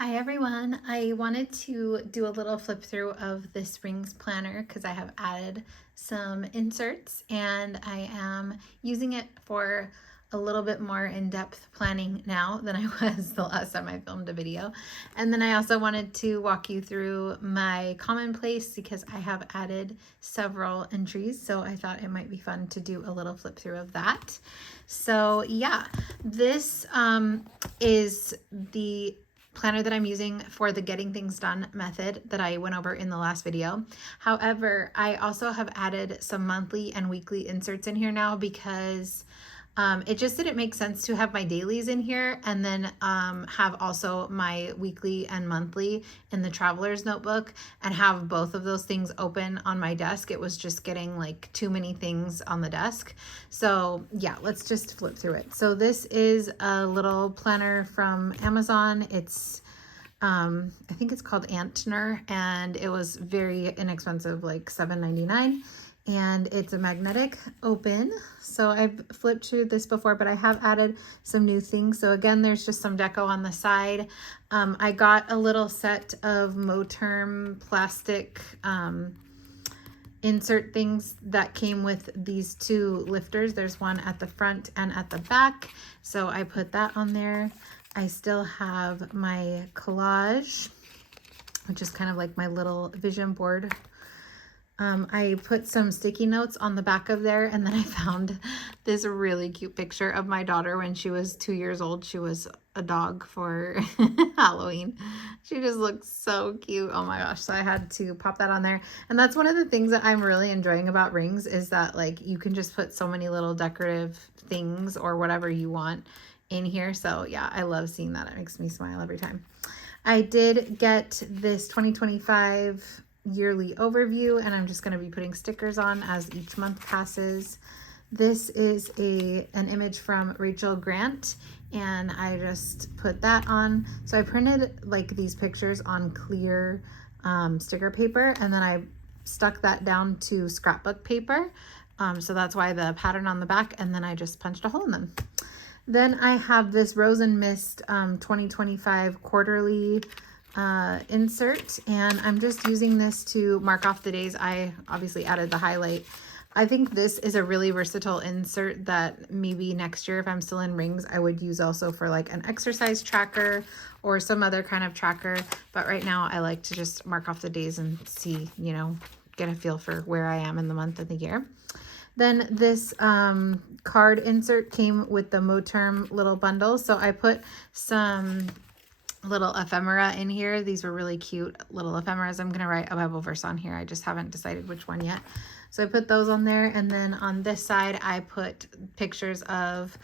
Hi everyone, I wanted to do a little flip through of this rings planner because I have added some inserts and I am using it for a little bit more in-depth planning now than I was the last time I filmed a video. And then I also wanted to walk you through my Commonplace because I have added several entries, so I thought it might be fun to do a little flip through of that. So yeah, this is the planner that I'm using for the getting things done method that I went over in the last video. However, I also have added some monthly and weekly inserts in here now because it just didn't make sense to have my dailies in here and then have also my weekly and monthly in the traveler's notebook and have both of those things open on my desk. It was just getting like too many things on the desk. So yeah, let's just flip through it. So this is a little planner from Amazon. It's I think it's called Antner, and it was very inexpensive, like $7.99. And it's a magnetic open. So I've flipped through this before, but I have added some new things. So again, there's just some deco on the side. I got a little set of Moterm plastic insert things that came with these two lifters. There's one at the front and at the back. So I put that on there. I still have my collage, which is kind of like my little vision board. I put some sticky notes on the back of there, and then I found this really cute picture of my daughter when she was 2 years old. She was a dog for Halloween. She just looks so cute. Oh my gosh. So I had to pop that on there. And that's one of the things that I'm really enjoying about rings is that like you can just put so many little decorative things or whatever you want in here. So yeah, I love seeing that. It makes me smile every time. I did get this 2025 yearly overview, and I'm just going to be putting stickers on as each month passes. This is an image from Rachel Grant, and I just put that on. So I printed like these pictures on clear sticker paper, and then I stuck that down to scrapbook paper. So that's why the pattern on the back, and then I just punched a hole in them. Then I have this Rose and Mist 2025 quarterly insert, and I'm just using this to mark off the days. I obviously added the highlight. I think this is a really versatile insert that maybe next year, if I'm still in rings, I would use also for like an exercise tracker or some other kind of tracker. But right now I like to just mark off the days and see, you know, get a feel for where I am in the month and the year. Then this card insert came with the Moterm little bundle. So I put some little ephemera in here. These were really cute little ephemeras. I'm going to write a Bible verse on here. I just haven't decided which one yet. So I put those on there. And then on this side, I put pictures of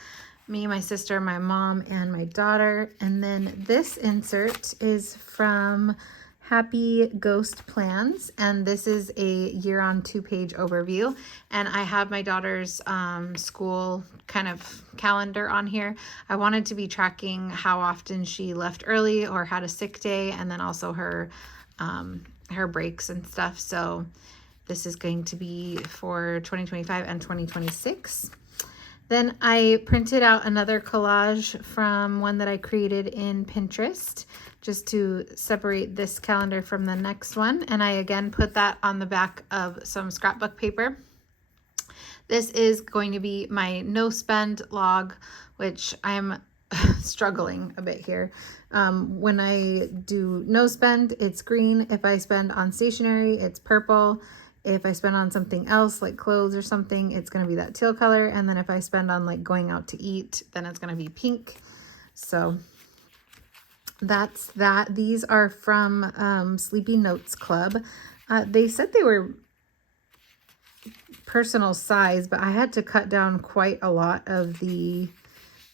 me, my sister, my mom, and my daughter. And then this insert is from Happy Ghost Plans, and this is a year-on 2-page overview, and I have my daughter's school kind of calendar on here. I wanted to be tracking how often she left early or had a sick day, and then also her breaks and stuff. So this is going to be for 2025 and 2026. Then I printed out another collage from one that I created in Pinterest just to separate this calendar from the next one. And I again put that on the back of some scrapbook paper. This is going to be my no spend log, which I'm struggling a bit here. When I do no spend, it's green. If I spend on stationery, it's purple. If I spend on something else like clothes or something, it's going to be that teal color. And then if I spend on like going out to eat, then it's going to be pink. So that's that. These are from Sleepy Notes Club. They said they were personal size, but I had to cut down quite a lot of the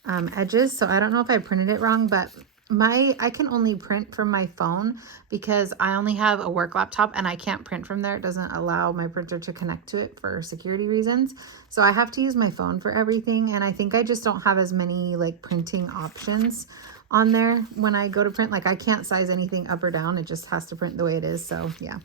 edges. So I don't know if I printed it wrong, but I can only print from my phone because I only have a work laptop and I can't print from there. It doesn't allow my printer to connect to it for security reasons. So I have to use my phone for everything. And I think I just don't have as many like printing options on there when I go to print. Like I can't size anything up or down. It just has to print the way it is. So yeah.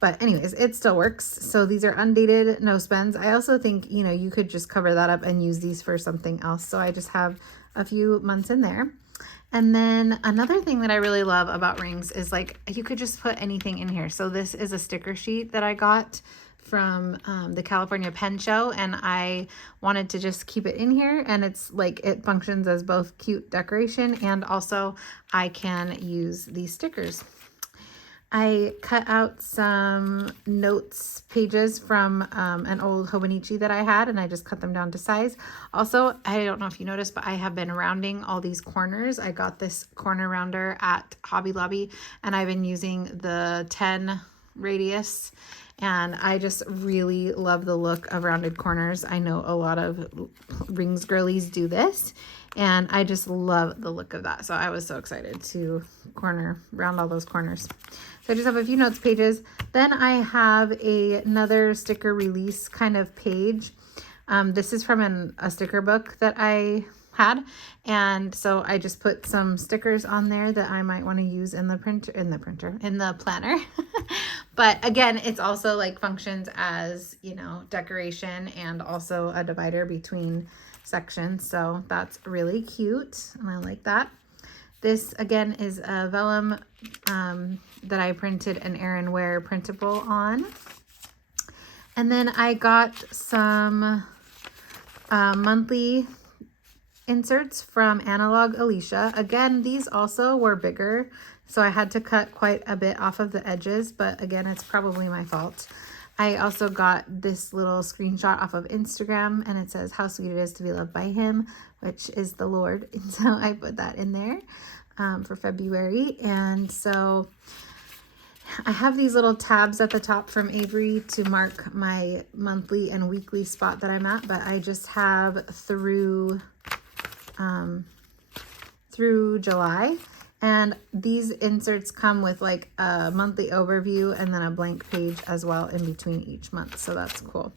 But anyways, it still works. So these are undated, no spends. I also think, you know, you could just cover that up and use these for something else. So I just have a few months in there. And then another thing that I really love about rings is like you could just put anything in here. So this is a sticker sheet that I got from the California Pen Show, and I wanted to just keep it in here, and it's like it functions as both cute decoration and also I can use these stickers. I cut out some notes pages from an old Hobonichi that I had, and I just cut them down to size. Also, I don't know if you noticed, but I have been rounding all these corners. I got this corner rounder at Hobby Lobby, and I've been using the 10 radius, and I just really love the look of rounded corners. I know a lot of rings girlies do this, and I just love the look of that. So I was so excited to round all those corners. So I just have a few notes pages. Then I have another sticker release kind of page. This is from a sticker book that I had. And so I just put some stickers on there that I might want to use in the planner. But again, it's also like functions as, you know, decoration and also a divider between sections. So that's really cute. And I like that. This again is a vellum that I printed an Erin Ware printable on. And then I got some monthly inserts from Analog Alicia. Again, these also were bigger, so I had to cut quite a bit off of the edges, but again, it's probably my fault. I also got this little screenshot off of Instagram, and it says how sweet it is to be loved by him, which is the Lord. And so I put that in there for February. And so I have these little tabs at the top from Avery to mark my monthly and weekly spot that I'm at, but I just have through July. And these inserts come with like a monthly overview and then a blank page as well in between each month. So that's cool.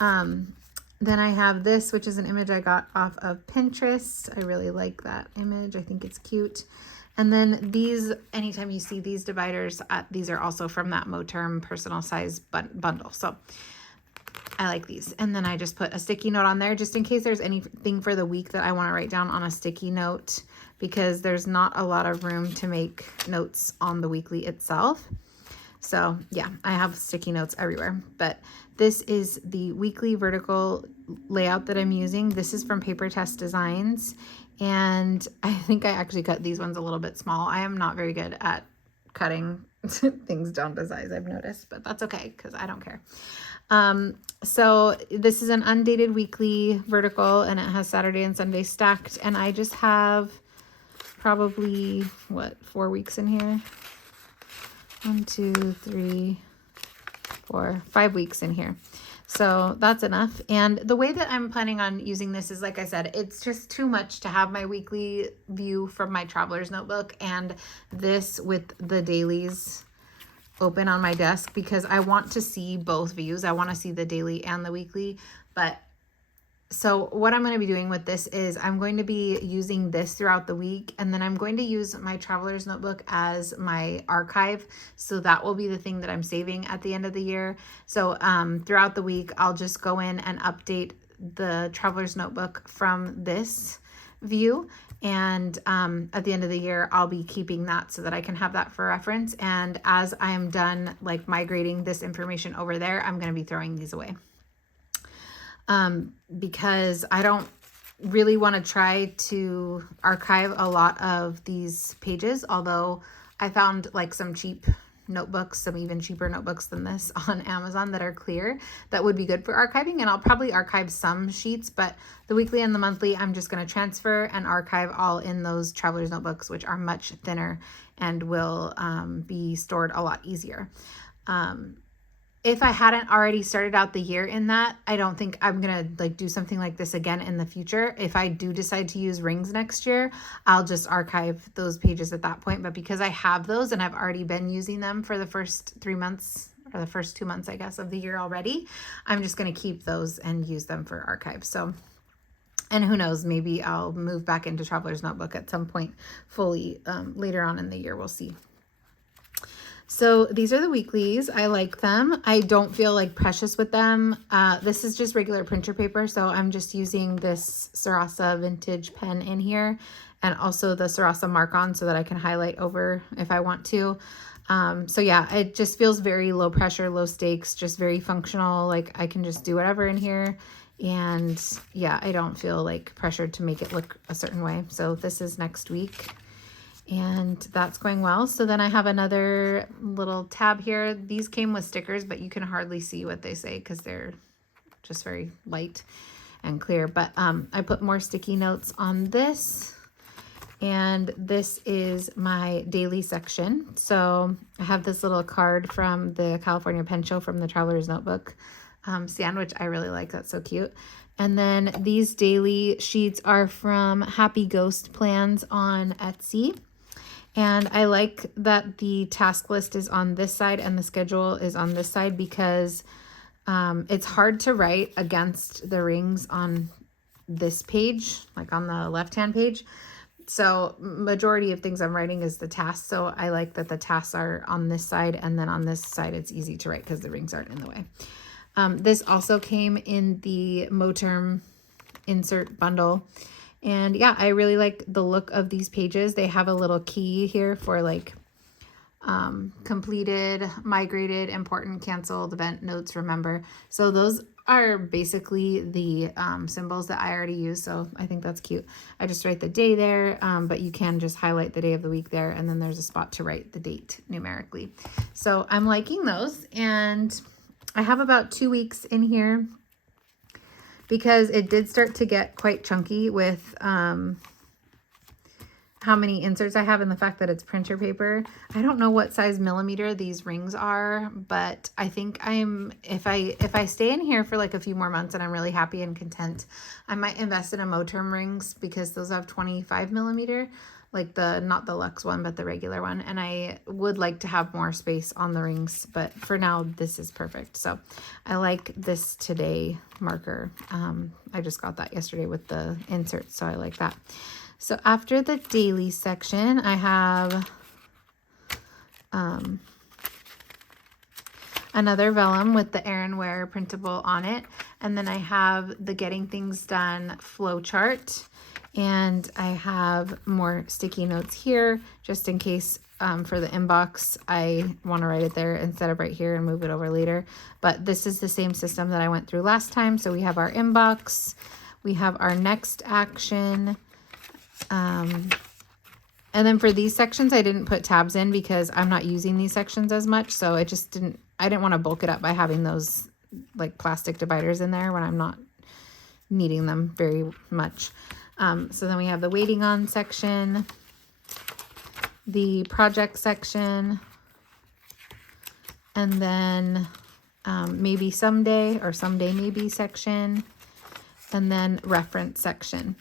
Then I have this, which is an image I got off of Pinterest. I really like that image. I think it's cute. And then these, anytime you see these dividers, these are also from that Moterm personal size bundle. So I like these. And then I just put a sticky note on there just in case there's anything for the week that I want to write down on a sticky note, because there's not a lot of room to make notes on the weekly itself. So yeah, I have sticky notes everywhere, but this is the weekly vertical layout that I'm using. This is from Paper Test Designs, and I think I actually cut these ones a little bit small. I am not very good at cutting things down to size, I've noticed, but that's okay because I don't care. So this is an undated weekly vertical, and it has Saturday and Sunday stacked, and I just have probably 4 weeks in here. 1, 2, 3, 4, 5 weeks in here. So that's enough. And the way that I'm planning on using this is, like I said, it's just too much to have my weekly view from my traveler's notebook and this with the dailies open on my desk, because I want to see both views. I want to see the daily and the weekly. But so what I'm going to be doing with this is I'm going to be using this throughout the week, and then I'm going to use my traveler's notebook as my archive. So that will be the thing that I'm saving at the end of the year. So throughout the week, I'll just go in and update the traveler's notebook from this view. And at the end of the year, I'll be keeping that so that I can have that for reference. And as I am done like migrating this information over there, I'm going to be throwing these away. Because I don't really want to try to archive a lot of these pages, although I found like some cheap notebooks, some even cheaper notebooks than this on Amazon that are clear that would be good for archiving, and I'll probably archive some sheets, but the weekly and the monthly I'm just going to transfer and archive all in those traveler's notebooks, which are much thinner and will be stored a lot easier. If I hadn't already started out the year in that, I don't think I'm going to like do something like this again in the future. If I do decide to use rings next year, I'll just archive those pages at that point. But because I have those and I've already been using them for the first 3 months, or the first 2 months, I guess, of the year already, I'm just going to keep those and use them for archive. So, and who knows, maybe I'll move back into Traveler's Notebook at some point fully later on in the year. We'll see. So these are the weeklies. I like them. I don't feel like precious with them. This is just regular printer paper. So I'm just using this Sarasa vintage pen in here, and also the Sarasa mark-on so that I can highlight over if I want to. So yeah, it just feels very low pressure, low stakes, just very functional. Like I can just do whatever in here. And yeah, I don't feel like pressured to make it look a certain way. So this is next week. And that's going well. So then I have another little tab here. These came with stickers, but you can hardly see what they say because they're just very light and clear. But I put more sticky notes on this. And this is my daily section. So I have this little card from the California Pen Show from the Traveler's Notebook stand, which I really like. That's so cute. And then these daily sheets are from Happy Ghost Plans on Etsy. And I like that the task list is on this side and the schedule is on this side because it's hard to write against the rings on this page, like on the left-hand page. So majority of things I'm writing is the tasks. So I like that the tasks are on this side, and then on this side it's easy to write because the rings aren't in the way. This also came in the Moterm insert bundle. And yeah, I really like the look of these pages. They have a little key here for like completed, migrated, important, canceled, event, notes, remember. So those are basically the symbols that I already use. So I think that's cute. I just write the day there, but you can just highlight the day of the week there. And then there's a spot to write the date numerically. So I'm liking those. And I have about 2 weeks in here, because it did start to get quite chunky with how many inserts I have and the fact that it's printer paper. I don't know what size millimeter these rings are, but I think if I stay in here for like a few more months and I'm really happy and content, I might invest in a Moterm rings, because those have 25 millimeter, like not the luxe one, but the regular one. And I would like to have more space on the rings, but for now, this is perfect. So I like this Today marker. I just got that yesterday with the insert, so I like that. So after the daily section, I have another vellum with the Erin Ware printable on it. And then I have the Getting Things Done flow chart. And I have more sticky notes here, just in case for the inbox, I want to write it there instead of right here and move it over later. But this is the same system that I went through last time. So we have our inbox, we have our next action. And then for these sections, I didn't put tabs in because I'm not using these sections as much. So I didn't want to bulk it up by having those like plastic dividers in there when I'm not needing them very much. So then we have the waiting on section, the project section, and then maybe someday or someday maybe section, and then reference section.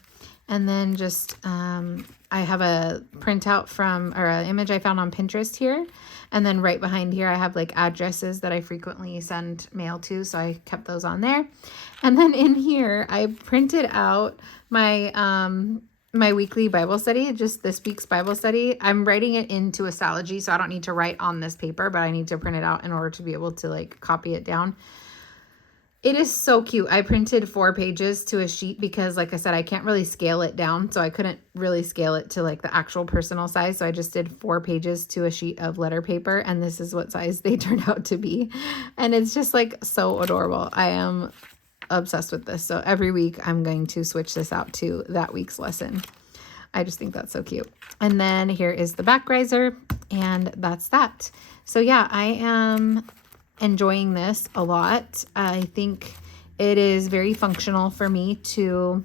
And then just I have a printout from, or an image I found on Pinterest here. And then right behind here, I have like addresses that I frequently send mail to. So I kept those on there. And then in here, I printed out my my weekly Bible study, just this week's Bible study. I'm writing it into Astrology, so I don't need to write on this paper, but I need to print it out in order to be able to like copy it down. It is so cute. I printed 4 pages to a sheet because, like I said, I can't really scale it down. So I couldn't really scale it to like the actual personal size. So I just did 4 pages to a sheet of letter paper. And this is what size they turned out to be. And it's just like so adorable. I am obsessed with this. So every week I'm going to switch this out to that week's lesson. I just think that's so cute. And then here is the back riser, and that's that. So yeah, I am enjoying this a lot. I think it is very functional for me to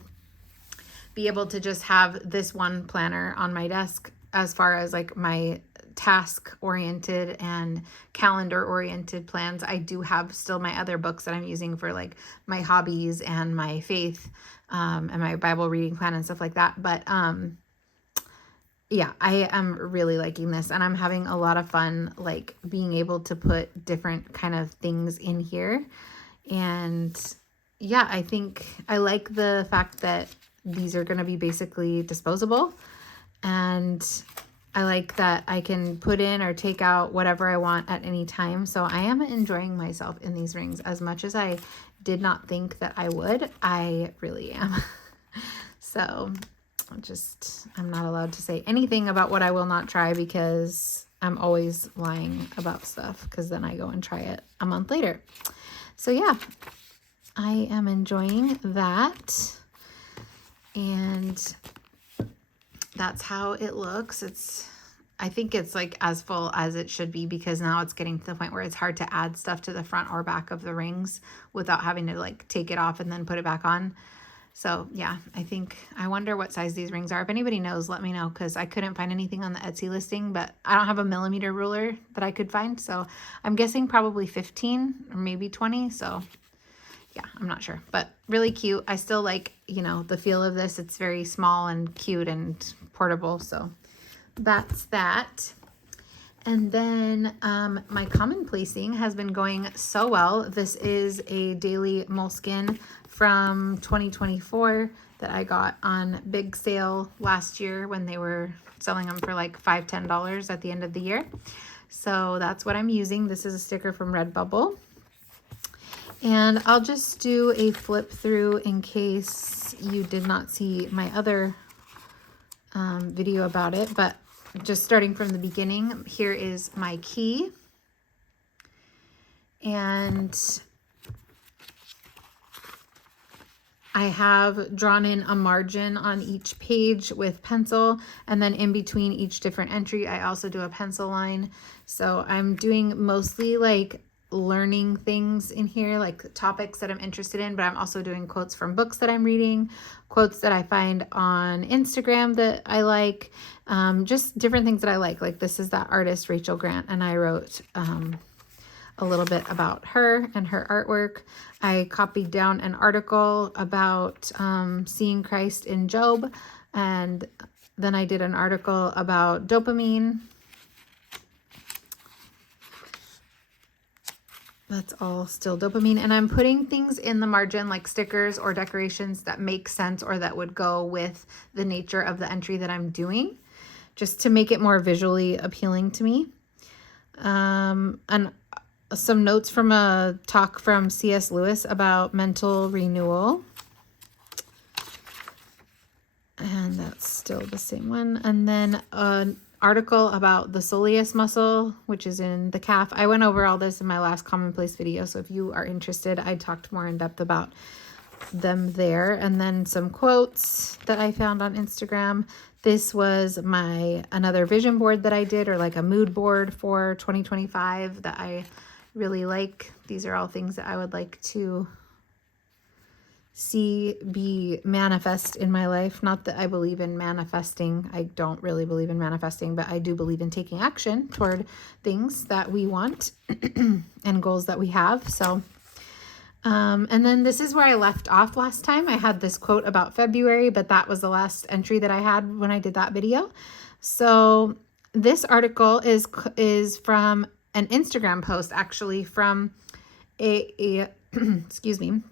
be able to just have this one planner on my desk as far as like my task oriented and calendar oriented plans. I do have still my other books that I'm using for like my hobbies and my faith and my Bible reading plan and stuff like that. But yeah, I am really liking this, and I'm having a lot of fun like being able to put different kind of things in here. And yeah, I think I like the fact that these are going to be basically disposable, and I like that I can put in or take out whatever I want at any time. So I am enjoying myself in these rings as much as I did not think that I would. I really am. So I'm not allowed to say anything about what I will not try because I'm always lying about stuff because then I go and try it a month later. So yeah, I am enjoying that. And that's how it looks. I think it's like as full as it should be because now it's getting to the point where it's hard to add stuff to the front or back of the rings without having to like take it off and then put it back on. So yeah, I wonder what size these rings are. If anybody knows, let me know because I couldn't find anything on the Etsy listing, but I don't have a millimeter ruler that I could find. So I'm guessing probably 15 or maybe 20. So yeah, I'm not sure, but really cute. I still like, the feel of this. It's very small and cute and portable. So that's that. And then my commonplacing has been going so well. This is a daily moleskin from 2024 that I got on big sale last year when they were selling them for like $5, $10 at the end of the year. So that's what I'm using. This is a sticker from Redbubble. And I'll just do a flip through in case you did not see my other video about it, but just starting from the beginning, here is my key. And I have drawn in a margin on each page with pencil, and then in between each different entry, I also do a pencil line. So I'm doing mostly like learning things in here, like topics that I'm interested in, but I'm also doing quotes from books that I'm reading, quotes that I find on Instagram that I like, just different things that I like. Like this is that artist, Rachel Grant, and I wrote a little bit about her and her artwork. I copied down an article about seeing Christ in Job, and then I did an article about dopamine. That's all still dopamine. And I'm putting things in the margin like stickers or decorations that make sense or that would go with the nature of the entry that I'm doing, just to make it more visually appealing to me. And some notes from a talk from C.S. Lewis about mental renewal. And that's still the same one. And then an article about the soleus muscle, which is in the calf. I went over all this in my last Commonplace video, so if you are interested, I talked more in depth about them there. And then some quotes that I found on Instagram. This was another vision board that I did, or like a mood board for 2025 that I really like. These are all things that I would like to see be manifest in my life. Not that I believe in manifesting. I don't really believe in manifesting, but I do believe in taking action toward things that we want and goals that we have. So, and then this is where I left off last time. I had this quote about February, but that was the last entry that I had when I did that video. So this article is from an Instagram post, actually, from a excuse me,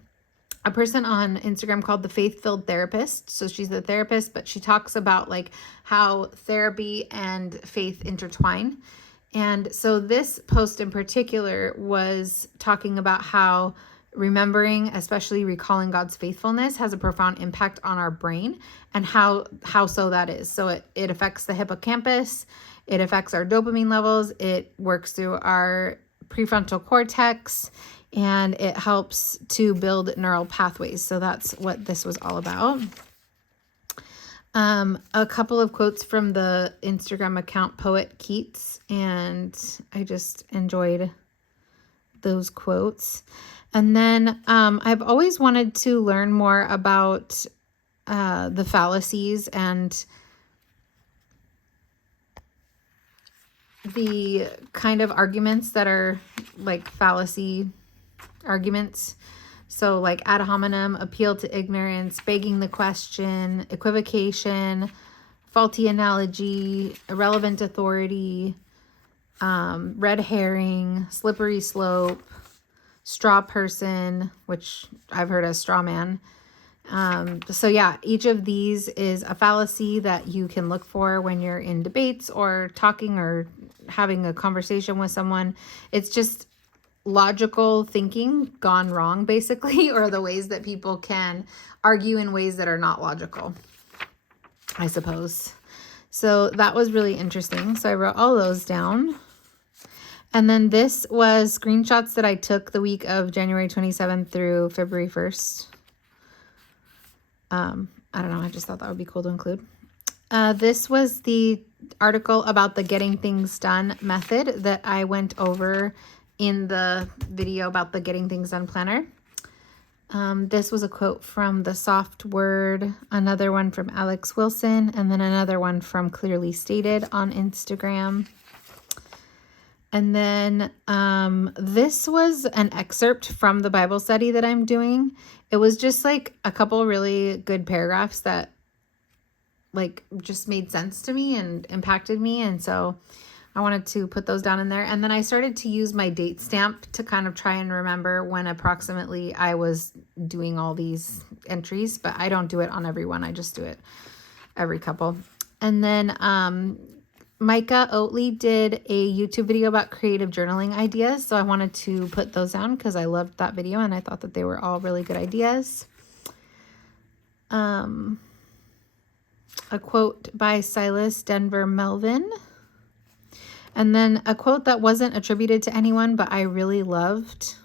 a person on Instagram called the Faith-Filled Therapist. So she's the therapist, but she talks about like how therapy and faith intertwine. And so this post in particular was talking about how remembering, especially recalling God's faithfulness, has a profound impact on our brain, and how so that is. So it affects the hippocampus, it affects our dopamine levels, it works through our prefrontal cortex, and it helps to build neural pathways. So that's what this was all about. A couple of quotes from the Instagram account Poet Keats, and I just enjoyed those quotes. And then I've always wanted to learn more about the fallacies and the kind of arguments that are like fallacy arguments. So like ad hominem, appeal to ignorance, begging the question, equivocation, faulty analogy, irrelevant authority, red herring, slippery slope, straw person, which I've heard as straw man, So yeah, each of these is a fallacy that you can look for when you're in debates or talking or having a conversation with someone. It's just logical thinking gone wrong, basically, or the ways that people can argue in ways that are not logical, I suppose. So that was really interesting. So I wrote all those down. And then this was screenshots that I took the week of January 27th through February 1st. I don't know. I just thought that would be cool to include. This was the article about the getting things done method that I went over in the video about the getting things done planner. This was a quote from The Soft Word, another one from Alex Wilson, and then another one from Clearly Stated on Instagram. And then this was an excerpt from the Bible study that I'm doing. It was just like a couple really good paragraphs that like just made sense to me and impacted me. And so I wanted to put those down in there. And then I started to use my date stamp to kind of try and remember when approximately I was doing all these entries, but I don't do it on every one. I just do it every couple. And then Micah Oatley did a YouTube video about creative journaling ideas. So I wanted to put those down because I loved that video and I thought that they were all really good ideas. A quote by Silas Denver Melvin. And then a quote that wasn't attributed to anyone, but I really loved.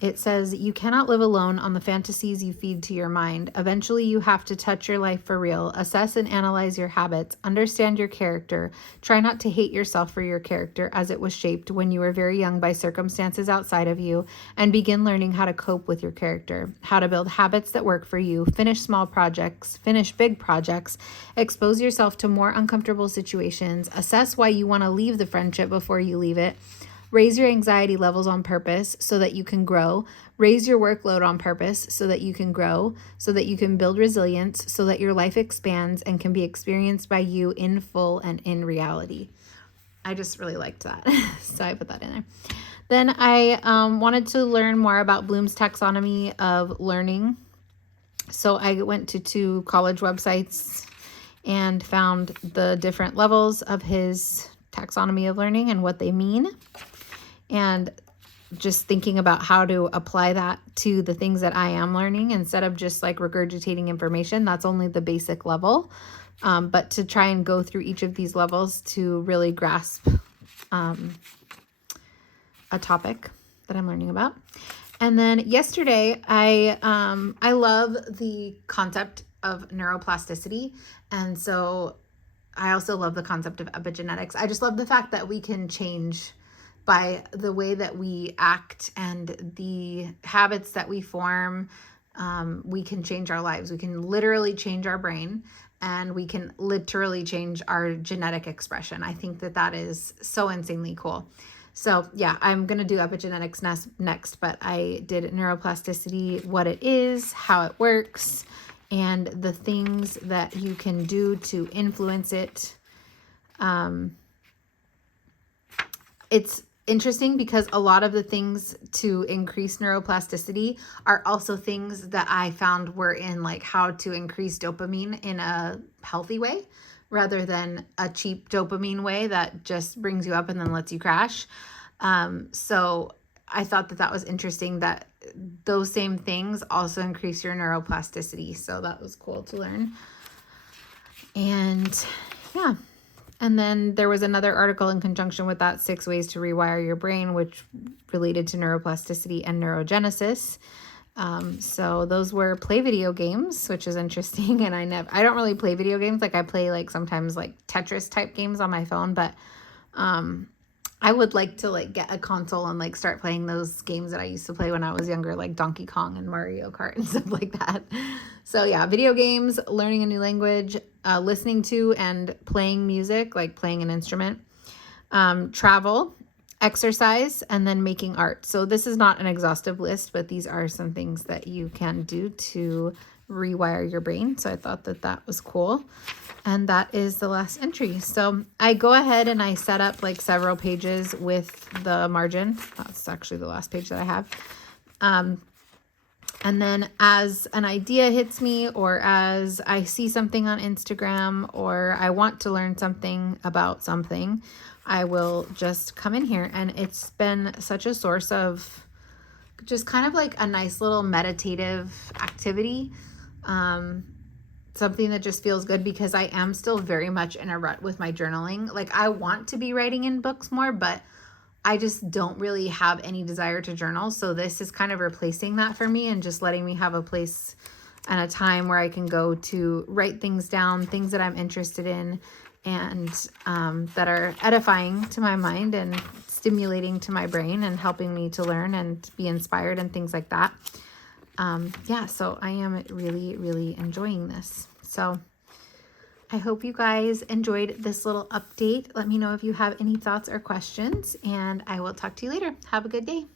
It says, "You cannot live alone on the fantasies you feed to your mind. Eventually, you have to touch your life for real, assess and analyze your habits, understand your character. Try not to hate yourself for your character as it was shaped when you were very young by circumstances outside of you, and begin learning how to cope with your character, how to build habits that work for you, finish small projects, finish big projects, expose yourself to more uncomfortable situations, assess why you want to leave the friendship before you leave it. Raise your anxiety levels on purpose so that you can grow. Raise your workload on purpose so that you can grow, so that you can build resilience, so that your life expands and can be experienced by you in full and in reality." I just really liked that. So I put that in there. Then I wanted to learn more about Bloom's taxonomy of learning. So I went to 2 college websites and found the different levels of his taxonomy of learning and what they mean. And just thinking about how to apply that to the things that I am learning instead of just like regurgitating information. That's only the basic level. But to try and go through each of these levels to really grasp a topic that I'm learning about. And then yesterday, I love the concept of neuroplasticity. And so I also love the concept of epigenetics. I just love the fact that we can change by the way that we act and the habits that we form. We can change our lives. We can literally change our brain and we can literally change our genetic expression. I think that that is so insanely cool. So yeah, I'm going to do epigenetics next, but I did neuroplasticity, what it is, how it works, and the things that you can do to influence it. It's interesting because a lot of the things to increase neuroplasticity are also things that I found were in like how to increase dopamine in a healthy way rather than a cheap dopamine way that just brings you up and then lets you crash. So I thought that that was interesting that those same things also increase your neuroplasticity. So that was cool to learn. And yeah. And then there was another article in conjunction with that, 6 ways to rewire your brain, which related to neuroplasticity and neurogenesis. So those were play video games, which is interesting. And I don't really play video games. Like I play like sometimes like Tetris type games on my phone, but I would like to like get a console and like start playing those games that I used to play when I was younger, like Donkey Kong and Mario Kart and stuff like that. So yeah, video games, learning a new language, listening to and playing music, like playing an instrument, travel, exercise, and then making art. So this is not an exhaustive list, but these are some things that you can do to rewire your brain. So I thought that that was cool. And that is the last entry. So I go ahead and I set up like several pages with the margin. That's actually the last page that I have. And then as an idea hits me, or as I see something on Instagram, or I want to learn something about something, I will just come in here. And it's been such a source of just kind of like a nice little meditative activity. Something that just feels good, because I am still very much in a rut with my journaling. Like, I want to be writing in books more, but I just don't really have any desire to journal. So this is kind of replacing that for me, and just letting me have a place and a time where I can go to write things down, things that I'm interested in, and that are edifying to my mind and stimulating to my brain and helping me to learn and be inspired and things like that. Yeah, so I am really, really enjoying this. So I hope you guys enjoyed this little update. Let me know if you have any thoughts or questions, and I will talk to you later. Have a good day.